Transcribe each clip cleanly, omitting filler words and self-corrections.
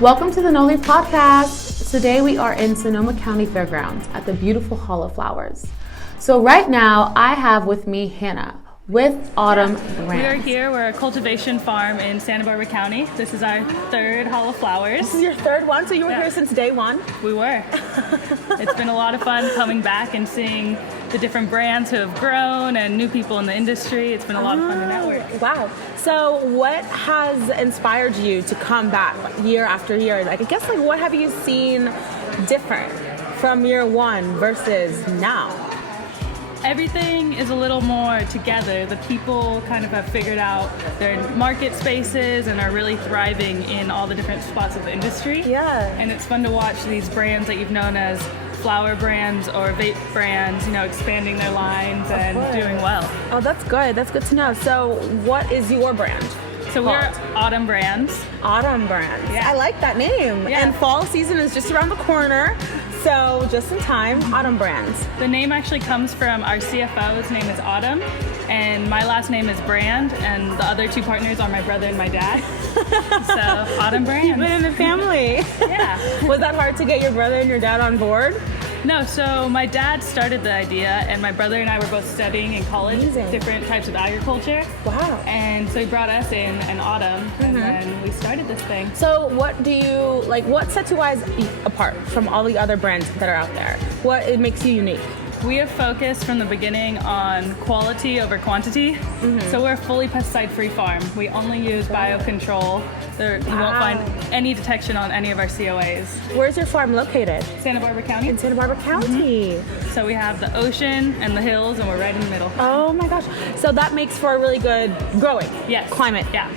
Welcome to the Knowleaf podcast. Today we are in Sonoma County Fairgrounds at the beautiful Hall of Flowers. So right now I have with me Hanna with Autumn Brands. We are here. We're a cultivation farm in Santa Barbara County. This is our third Hall of Flowers. This is your third one? So you were here since day one? We were. It's been a lot of fun coming back and seeing the different brands who have grown and new people in the industry. It's been a lot of fun to network. Wow. So what has inspired you to come back year after year? I guess what have you seen different from year one versus now? Everything is a little more together. The people kind of have figured out their market spaces and are really thriving in all the different spots of the industry. Yeah. And it's fun to watch these brands that you've known as flower brands or vape brands, expanding their lines and doing well. Oh, that's good. That's good to know. So what is your brand? So we're Autumn Brands. Autumn Brands. Yeah. I like that name. Yeah. And fall season is just around the corner. So just in time, Autumn Brands. The name actually comes from our CFO. His name is Autumn. And my last name is Brand. And the other two partners are my brother and my dad. So Autumn Brands. You've been in the family. Yeah. Was that hard to get your brother and your dad on board? No, so my dad started the idea, and my brother and I were both studying in college different types of agriculture. Wow. And so he brought us in Autumn, and then we started this thing. So what sets you guys apart from all the other brands that are out there? What makes you unique? We have focused from the beginning on quality over quantity. So we're a fully pesticide-free farm. We only use biocontrol. You won't find any detection on any of our COAs. Where's your farm located? Santa Barbara County. In Santa Barbara County. So we have the ocean and the hills, and we're right in the middle. Oh my gosh. So that makes for a really good growing climate. Yeah.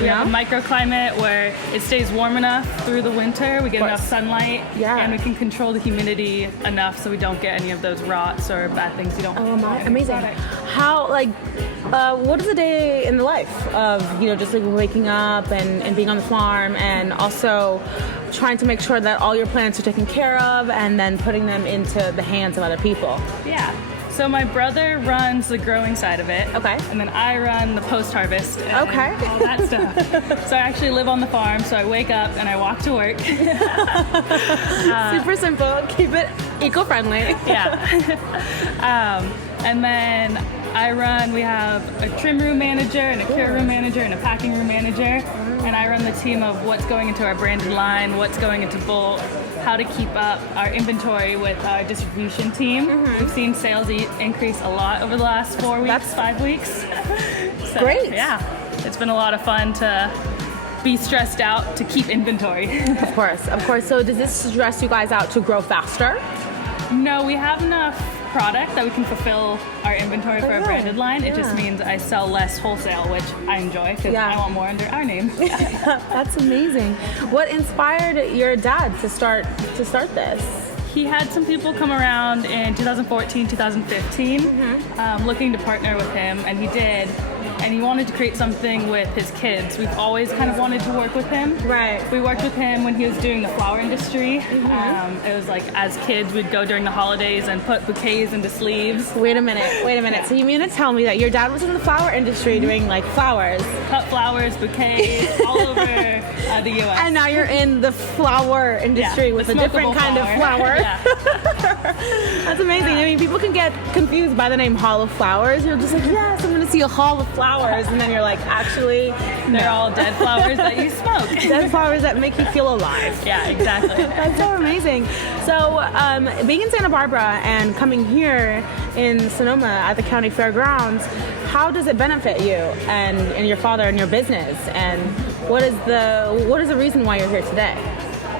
We have a microclimate where it stays warm enough through the winter. We get enough sunlight, and we can control the humidity enough so we don't get any of those rots or bad things you don't want. Oh my, amazing. How, what is a day in the life of, just waking up and being on the farm and also trying to make sure that all your plants are taken care of and then putting them into the hands of other people? Yeah. So my brother runs the growing side of it. Okay. And then I run the post-harvest and all that stuff. So I actually live on the farm, so I wake up and I walk to work. Super simple. Keep it eco-friendly. Yeah. And then we have a trim room manager and a cure room manager and a packing room manager. And I run the team of what's going into our branded line, what's going into bulk, how to keep up our inventory with our distribution team. We've seen sales increase a lot over the last 4 weeks, 5 weeks. So, great. Yeah, it's been a lot of fun to be stressed out to keep inventory. Of course. So does this stress you guys out to grow faster? No, we have enough product that we can fulfill our inventory for our branded line. It just means I sell less wholesale, which I enjoy because I want more under our name. That's amazing. What inspired your dad to start this? He had some people come around in 2014, 2015 looking to partner with him, and he did. And he wanted to create something with his kids. We've always kind of wanted to work with him. Right. We worked with him when he was doing the flower industry. It was like, as kids, we'd go during the holidays and put bouquets into sleeves. Wait a minute. Yeah. So you mean to tell me that your dad was in the flower industry doing flowers? Cut flowers, bouquets, all over the U.S. And now you're in the flower industry with a different kind of flower. That's amazing. I mean, people can get confused by the name Hall of Flowers. You're just like, yes, I'm going to see a Hall of Flowers. And then you're like, actually, they're all dead flowers that you smoke. Dead flowers that make you feel alive. Yeah, exactly. That's so amazing. So being in Santa Barbara and coming here in Sonoma at the county fairgrounds, how does it benefit you and your father and your business? And what is the reason why you're here today?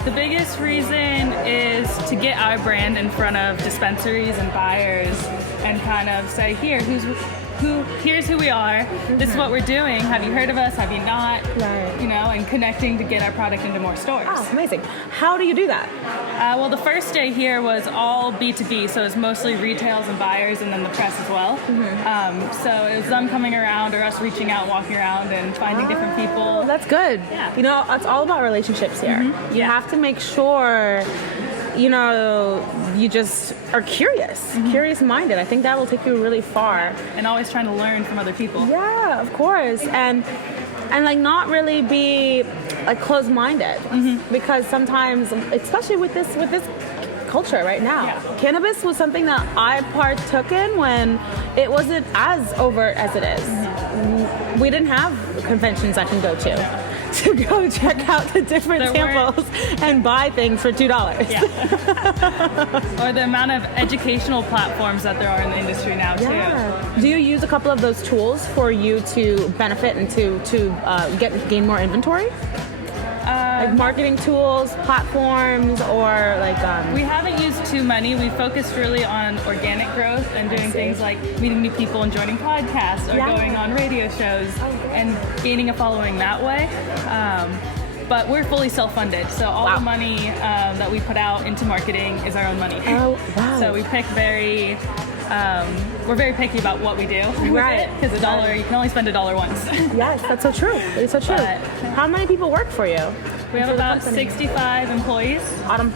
The biggest reason is to get our brand in front of dispensaries and buyers and kind of say, here's who we are. This is what we're doing. Have you heard of us? Have you not? Right. And connecting to get our product into more stores. Oh, amazing. How do you do that? Well, the first day here was all B2B, so it was mostly retails and buyers and then the press as well. So it was them coming around or us reaching out, walking around and finding different people. That's good. Yeah. It's all about relationships here. You have to make sure you just are curious-minded. I think that will take you really far. And always trying to learn from other people. Yeah, of course. And and like not really be like closed-minded, because sometimes, especially with this culture right now, cannabis was something that I partook in when it wasn't as overt as it is. We didn't have conventions I can go to go check out the different samples and buy things for $2. Or the amount of educational platforms that there are in the industry now too. Do you use a couple of those tools for you to benefit and to gain more inventory? Like marketing tools, platforms, or like... We haven't used too many. We focused really on organic growth and doing things like meeting new people and joining podcasts or going on radio shows and gaining a following that way. But we're fully self-funded, so all the money that we put out into marketing is our own money. Oh, wow. So we pick we're very picky about what we do with it, because you can only spend $1 once. Yes, that's so true. It's so true. How many people work for you? We have about 65 employees. Autumn?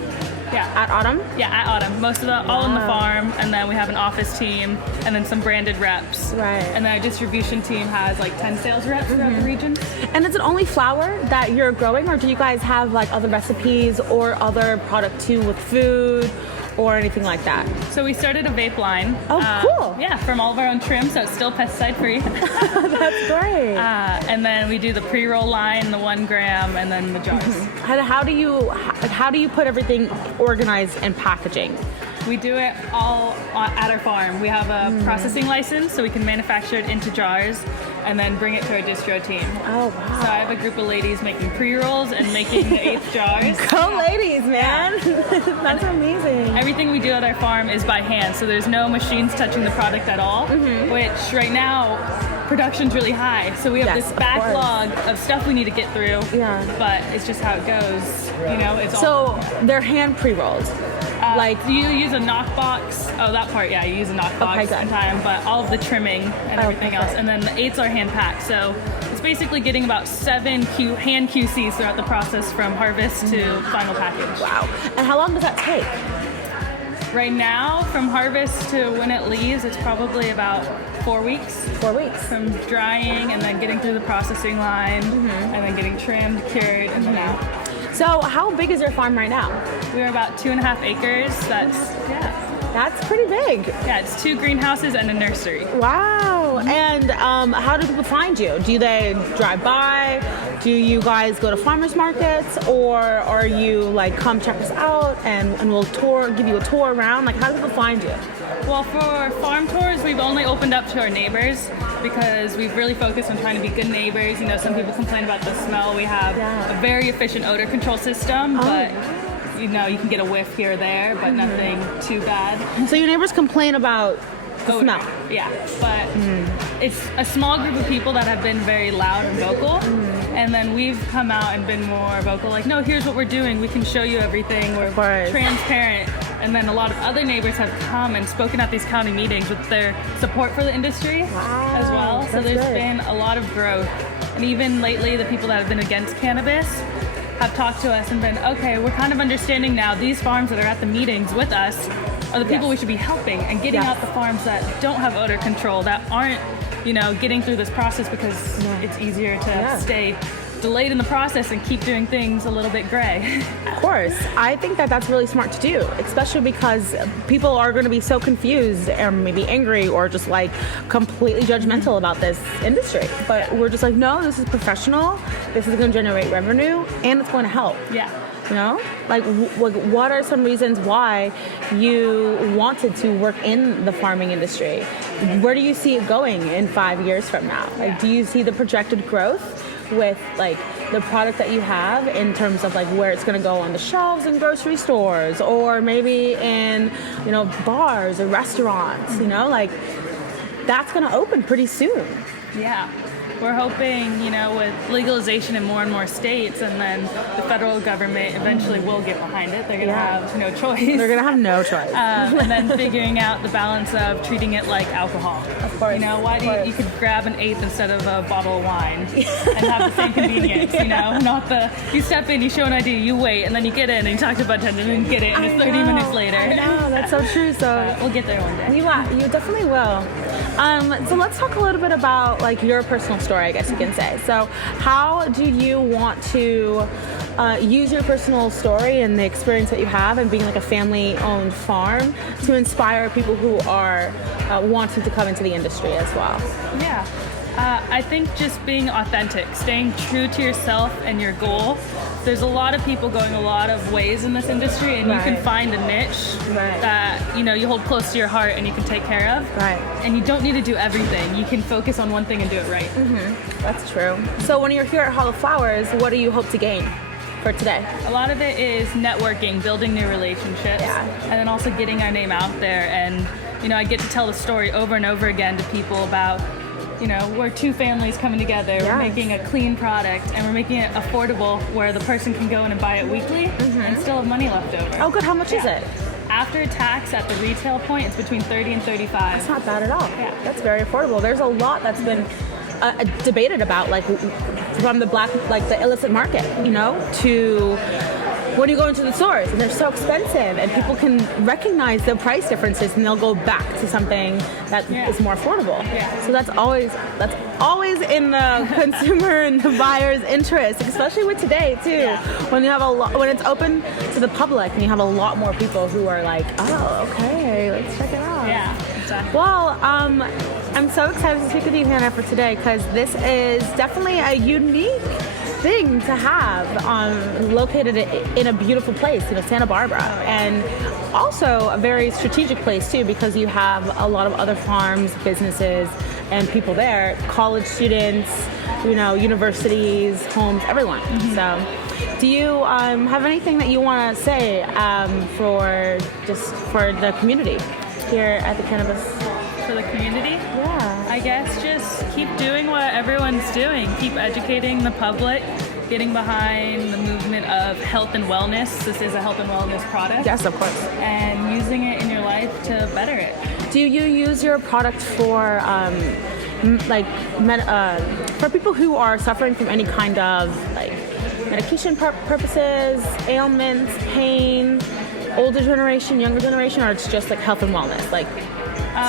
Yeah. At Autumn? Yeah, at Autumn. Most of all in the farm, and then we have an office team, and then some branded reps. Right. And then our distribution team has like 10 sales reps throughout the region. And is it only flower that you're growing, or do you guys have like other recipes or other product too with food or anything like that? So we started a vape line. Oh, cool. Yeah, from all of our own trim, so it's still pesticide free. That's great. And then we do the pre-roll line, the 1 gram, and then the jars. How do you put everything organized and packaging? We do it all at our farm. We have a processing license, so we can manufacture it into jars and then bring it to our distro team. Oh, wow. So I have a group of ladies making pre-rolls and making the 8th jars. Go ladies, man. That's amazing. Everything we do at our farm is by hand, so there's no machines touching the product at all, which right now, production's really high. So we have this backlog of stuff we need to get through, but it's just how it goes. You know, it's so they're hand pre-rolled. Like you use a knockbox. Oh, that part, yeah, you use a knockbox sometimes, but all of the trimming and everything else. And then the 8s are hand packed. So it's basically getting about 7 hand QCs throughout the process from harvest to final package. Wow. And how long does that take? Right now, from harvest to when it leaves, it's probably about 4 weeks. 4 weeks. From drying and then getting through the processing line and then getting trimmed, cured, and then out. So how big is your farm right now? We're about 2.5 acres. That's pretty big. Yeah, it's 2 greenhouses and a nursery. Wow. And how do people find you? Do they drive by? Do you guys go to farmers markets, or are you like, come check us out and we'll give you a tour around? Like, how do people find you? Well, for farm tours, we've only opened up to our neighbors because we've really focused on trying to be good neighbors. You know, some people complain about the smell. We have a very efficient odor control system, but you know, you can get a whiff here or there, but nothing too bad. So your neighbors complain about the smell? Yeah, but it's a small group of people that have been very loud and vocal, and then we've come out and been more vocal, like, no, here's what we're doing, we can show you everything, we're transparent. And then a lot of other neighbors have come and spoken at these county meetings with their support for the industry as well. So there's been a lot of growth. And even lately, the people that have been against cannabis have talked to us and been, okay, we're kind of understanding now these farms that are at the meetings with us are the people we should be helping and getting out the farms that don't have odor control, that aren't, you know, getting through this process because it's easier to stay delayed in the process and keep doing things a little bit gray. Of course. I think that that's really smart to do, especially because people are going to be so confused or maybe angry or just like completely judgmental about this industry. But we're just like, no, this is professional. This is going to generate revenue and it's going to help. Yeah. You know, like what are some reasons why you wanted to work in the farming industry? Where do you see it going in 5 years from now? Like, do you see the projected growth with like the product that you have in terms of like where it's going to go on the shelves in grocery stores or maybe in, you know, bars or restaurants, you know, like that's going to open pretty soon. Yeah. We're hoping, you know, with legalization in more and more states, and then the federal government eventually will get behind it. They're going to have no choice. They're going to have no choice. And then figuring out the balance of treating it like alcohol. Of course. You know, why do you could grab an 8th instead of a bottle of wine and have the same convenience, you know? Not you step in, you show an ID, you wait, and then you get in and you talk to a bartender and get it, and it's 30 minutes later. I know, that's so true. So we'll get there one day. You definitely will. So let's talk a little bit about like your personal story, I guess you can say. So how do you want to use your personal story and the experience that you have and being like a family-owned farm to inspire people who are wanting to come into the industry as well? Yeah. I think just being authentic, staying true to yourself and your goal. There's a lot of people going a lot of ways in this industry, and you can find a niche that you hold close to your heart and you can take care of. Right. And you don't need to do everything. You can focus on one thing and do it right. That's true. So when you're here at Hall of Flowers, what do you hope to gain for today? A lot of it is networking, building new relationships, and then also getting our name out there. And I get to tell the story over and over again to people about we're two families coming together. We're making a clean product, and we're making it affordable where the person can go in and buy it weekly and still have money left over. Oh, good. How much is it? After tax at the retail point, it's between $30 and $35. That's not bad at all. Yeah. That's very affordable. There's a lot that's been debated about, like from the illicit market, to when you go into the stores and they're so expensive and people can recognize the price differences and they'll go back to something that is more affordable. Yeah. So that's always in the consumer and the buyer's interest, especially with today too. Yeah. When you have when it's open to the public and you have a lot more people who are like, oh, okay, let's check it out. Yeah, exactly. Well, I'm so excited to speak with you, Hanna, for today because this is definitely a unique thing to have located in a beautiful place, Santa Barbara, and also a very strategic place too because you have a lot of other farms, businesses, and people there, college students, universities, homes, everyone. So do you have anything that you want to say for the community here at the cannabis? For the community? Yeah. I guess just keep doing what everyone's doing. Keep educating the public, getting behind the movement of health and wellness. This is a health and wellness product. Yes, of course. And using it in your life to better it. Do you use your product for for people who are suffering from any kind of medication purposes, ailments, pain, older generation, younger generation, or it's just health and wellness?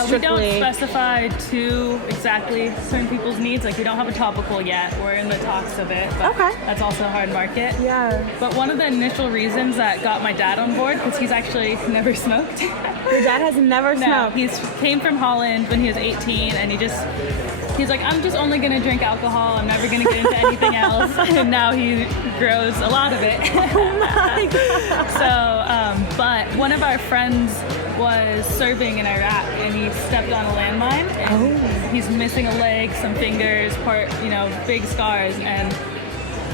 We don't specify to exactly certain people's needs. We don't have a topical yet. We're in the talks of it. But that's also a hard market. Yeah. But one of the initial reasons that got my dad on board, because he's actually never smoked. Your dad has never smoked? He came from Holland when he was 18, and he's like, I'm just only going to drink alcohol. I'm never going to get into anything else. And now he grows a lot of it. Oh my God. So, but one of our friends was serving in Iraq, and he stepped on a landmine, and he's missing a leg, some fingers, big scars. And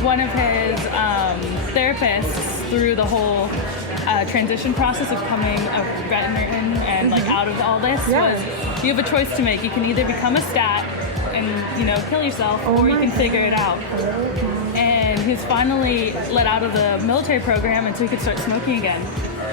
one of his therapists through the whole transition process of becoming a veterinarian and out of all this was, you have a choice to make. You can either become a stat and kill yourself, or you can figure it out. And he was finally let out of the military program, and so he could start smoking again.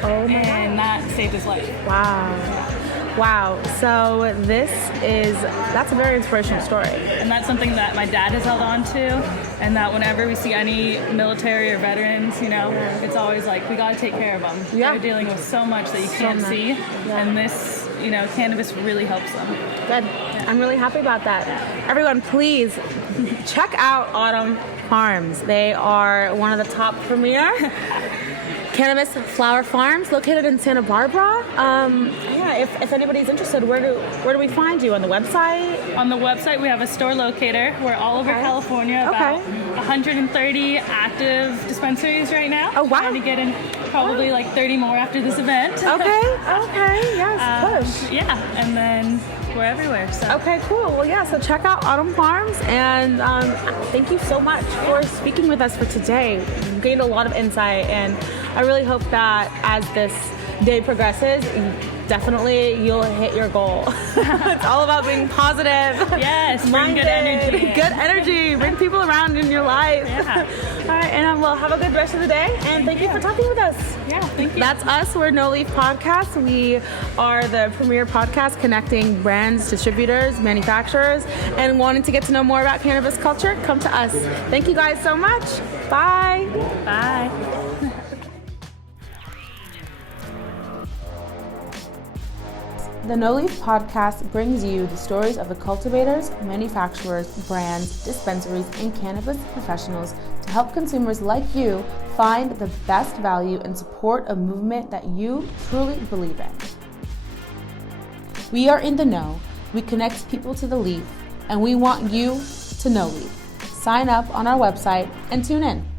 And that saved his life. Wow. So that's a very inspirational story. And that's something that my dad has held on to, and that whenever we see any military or veterans, it's always we got to take care of them. Yeah. They're dealing with so much that you can't see, and this, cannabis really helps them. Good. I'm really happy about that. Everyone, please check out Autumn Farms. They are one of the top premier cannabis flower farms located in Santa Barbara. If anybody's interested, where do we find you? On the website? On the website, we have a store locator. We're all over California. About 130 active dispensaries right now. Oh, wow. Trying to get in probably 30 more after this event. Okay. Yes, push. Yeah, and then we're everywhere. So. Okay, cool. Well, so check out Autumn Farms, and thank you so much for speaking with us for today. We gained a lot of insight, and I really hope that as this day progresses, definitely you'll hit your goal. It's all about being positive. Yes, bring good energy. Good energy. Bring people around in your life. Yeah. All right, and we'll have a good rest of the day, and thank you for talking with us. Yeah, thank you. That's us. We're Knowleaf Podcast. We are the premier podcast connecting brands, distributors, manufacturers, and wanting to get to know more about cannabis culture, come to us. Thank you guys so much. Bye. Bye. The Knowleaf podcast brings you the stories of the cultivators, manufacturers, brands, dispensaries, and cannabis professionals to help consumers like you find the best value and support a movement that you truly believe in. We are in the know, we connect people to the leaf, and we want you to know leaf. Sign up on our website and tune in.